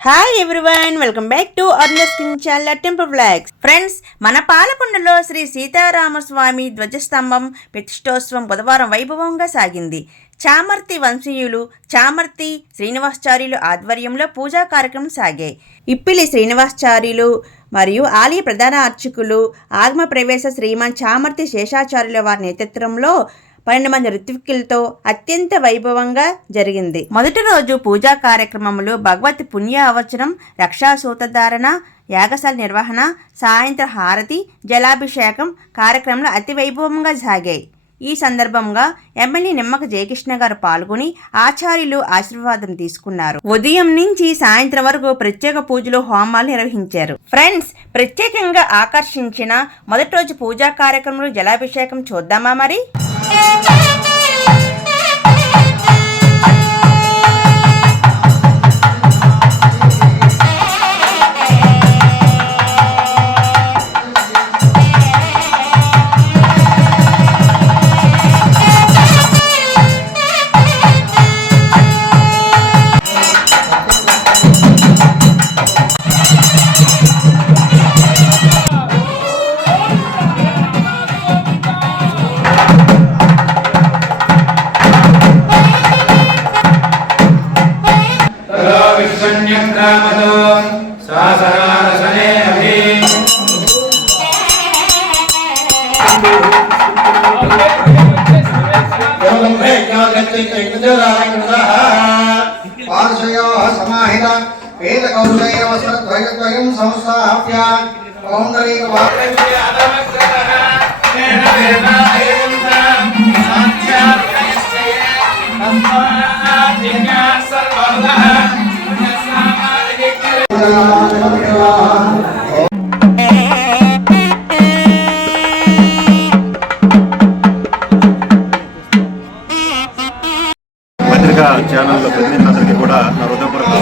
Hi everyone welcome back to అర్నస్ king channel temple vlogs friends మన పాలకొండలో శ్రీ సీతారామస్వామి ధ్వజస్తంభం ప్రతిష్టోత్సవం బుధవారం వైభవంగా సాగింది. చామర్తి వంశీయులు చామర్తి శ్రీనివాసాచార్యులు ఆధ్వర్యంలో పూజా కార్యక్రమం సాగాయి. ఇప్పిలి శ్రీనివాసాచార్యులు మరియు ఆలయ ప్రధాన అర్చకులు ఆగమ ప్రవేశ శ్రీమాన్ చామర్తి శేషాచార్యుల వారి నేతృత్వంలో పన్నెండు మంది ఋత్విక్కులతో అత్యంత వైభవంగా జరిగింది. మొదటి రోజు పూజా కార్యక్రమంలో భగవత్ పుణ్య అవచనం రక్షాసూతధారణ యాగశాల నిర్వహణ సాయంత్ర హారతి జలాభిషేకం కార్యక్రమాలు అతి వైభవంగా సాగాయి. ఈ సందర్భంగా ఎమ్మెల్యే నిమ్మక జయకృష్ణ గారు పాల్గొని ఆచార్యులు ఆశీర్వాదం తీసుకున్నారు. ఉదయం నుంచి సాయంత్రం వరకు ప్రత్యేక పూజలు హోమాలు నిర్వహించారు. ఫ్రెండ్స్ ప్రత్యేకంగా ఆకర్షించిన మొదటి రోజు పూజా కార్యక్రమంలో జలాభిషేకం చూద్దామా మరి? Thank you. पार्श्वयोः समाहित वेदकौशैरवस्त्रद्वयद्वयं संस्थाप्य पौण्डरीकवा ప్రజలకు అందరికీ కూడా నా హృదయపూర్వక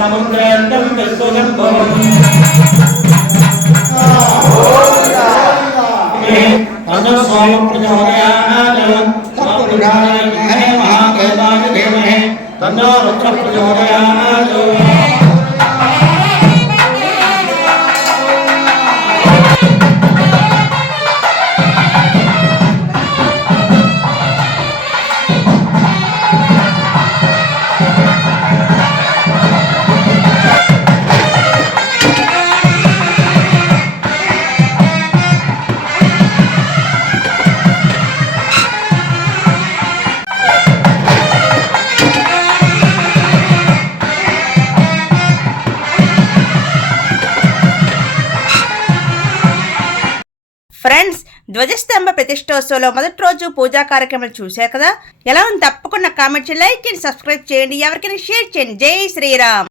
సముద్రాంతం పెట్టుకోగం స్వామి. ప్రజోదయాన स्वाहा ॐ नारायणाय कृष्णाय वासुदेवाय धीमहि तन्नो विष्णुप्रचोदयात् स्वाहा ॐ नारायणाय सर्वसिद्धे सर्वमेवयाः तमप्येन्द्रं समुद्रान्तं विश्वजम्बम् तन्नो स्वामी प्रचोदयात् स्वामी महादेवाय धीमहि तन्नो रुद्र प्रचोदयात् ఫ్రెండ్స్ ధ్వజస్తంభ ప్రతిష్టోత్సవంలో మొదటి రోజు పూజా కార్యక్రమాలు చూశారు కదా? ఎలా ఉంది? తప్పకుండా కామెంట్ చేయండి లైక్ చేయండి సబ్స్క్రైబ్ చేయండి ఎవరికైనా షేర్ చేయండి. జై శ్రీరామ్!